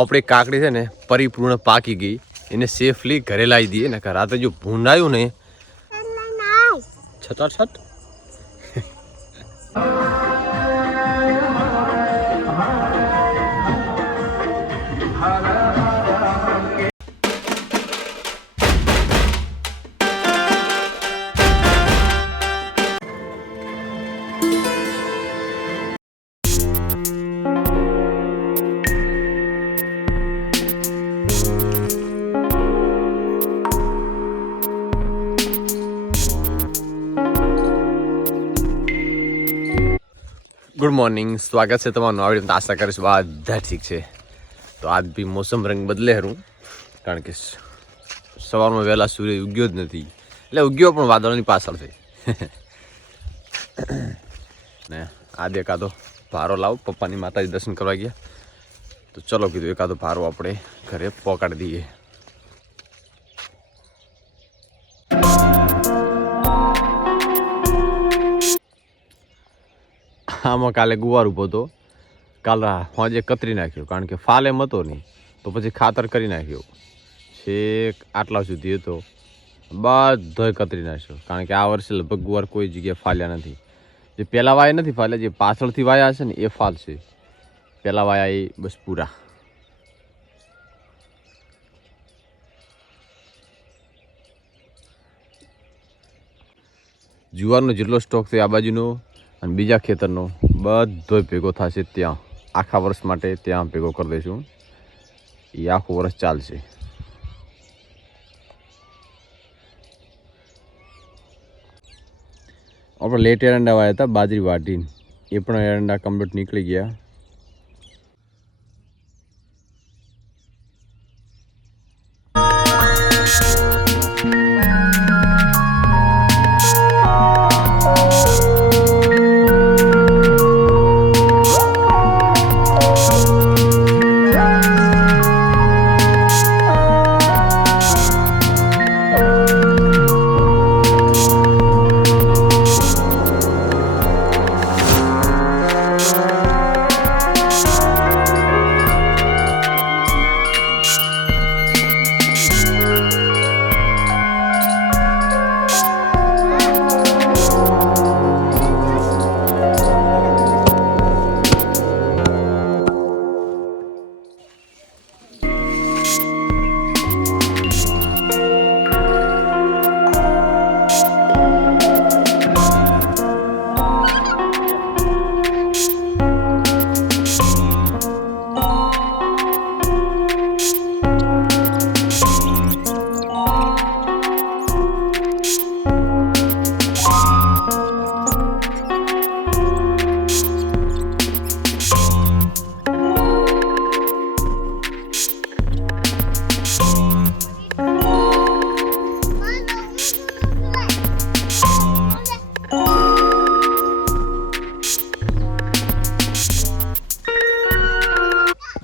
આપણી કાકડી છે ને પરિપૂર્ણ પાકી ગઈ, એને સેફલી ઘરે લાવી દઈએ ને રાતે જો ભૂંડાયું ને છત ગુડ મોર્નિંગ, સ્વાગત છે તમારું આ વિડીયોમાં. આશા કરીશ બધા ઠીક છે. તો આજ બી મોસમ રંગ બદલે હરું, કારણ કે સવારમાં વહેલા સૂર્ય ઉગ્યો જ નથી, એટલે ઉગ્યો પણ વાદળની પાછળ છે. ને આજે એકાદો ભારો લાવો, પપ્પાની માતાજી દર્શન કરવા ગયા તો ચલો કીધું એકાદો ભારો આપણે ઘરે પહોંચાડી દઈએ. આમાં કાલે ગુવાર ઉભો હતો, કાલે હોજે કતરી નાખ્યો, કારણ કે ફાલ એમ હતો નહીં, તો પછી ખાતર કરી નાખ્યો. છેક આટલા સુધી હતો, બધોય કતરી નાખ્યો, કારણ કે આ વર્ષે લગભગ ગુવાર કોઈ જગ્યાએ ફાલ્યા નથી. જે પહેલાં વાયા નથી ફાલ્યા, જે પાછળથી વાયા હશે ને એ ફાલશે. પહેલાં વાયા એ બસ પૂરા. જુવારનો જેટલો સ્ટોક છે આ બાજુનો અને બીજા ખેતરનો બધો ભેગો થશે ત્યાં. આખા વર્ષ માટે ત્યાં ભેગો કરી દઈશું, એ આખું વર્ષ ચાલશે. આપણે લેટ એરંડા વાયા હતા બાજરી વાટીને, એ પણ એરંડા કમ્પ્લીટ નીકળી ગયા.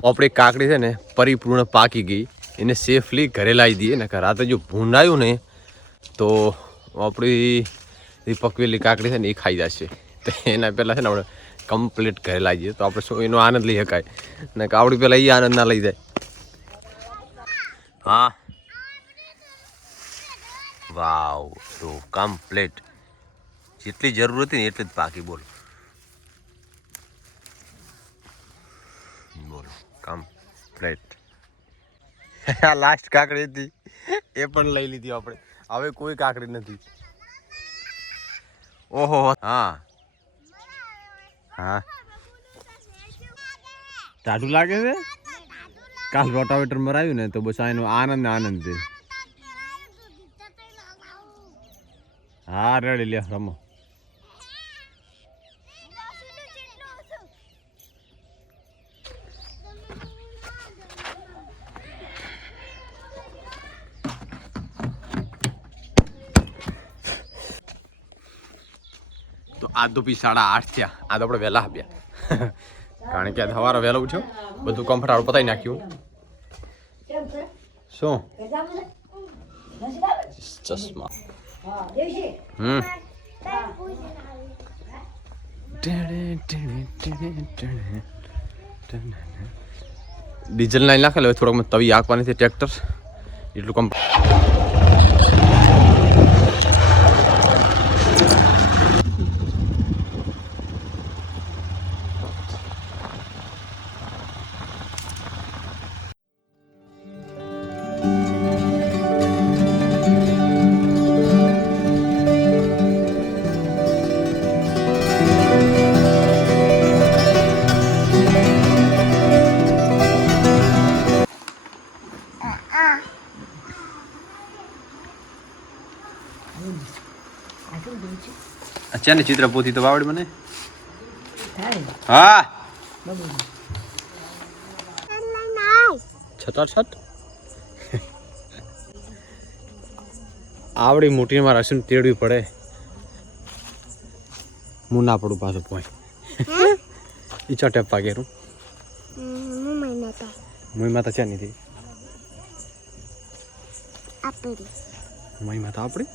આપણી કાકડી છે ને પરિપૂર્ણ પાકી ગઈ, એને સેફલી ઘરે લાવી દઈએ ને રાતે જો ભૂંડાયું ને તો આપણી પકવેલી કાકડી છે ને એ ખાઈ જશે. તો એના પહેલાં છે ને આપણે કમ્પ્લીટ ઘરે લાવી દઈએ તો આપણે શું એનો આનંદ લઈ શકાય ને કાવડી પહેલાં એ આનંદ ના લઈ જાય. હા, વાવ, તો કમ્પ્લીટ જેટલી જરૂર હતી ને એટલી જ પાકી. બોલો કમ્પ્લીટ. આ લાસ્ટ કાકડી હતી એ પણ લઈ લીધી આપણે. હવે કોઈ કાકડી નથી. ઓહો, હા હા, ટાઢું લાગે છે. કાલ રોટાવેટર મરાવ્યું ને તો બસ એનો આનંદ આનંદ છે. હા રેડી, લે રમો. તો આ તો બી 8:30 થયા. આ તો આપણે વહેલા આપ્યા, કારણ કે સવારે વહેલો ઉઠ્યો, બધું કમ્ફર્ટ પતાવી નાખ્યું. શું ચશ્મા ડીઝલ નાખી નાખેલો હવે થોડોક તવી આંકવાની છે ટ્રેક્ટર એટલું કમ અચાનક ચિત્ર પોથી તો આવડે મને હા છટાછટ આવડી મોટી માં રસમ તેડવી પડે હું ના પડું પાછું પોઈ ઈચા ટેપ પાગેરું મુઈ માતા છે નથી મુઈ માતા આપડી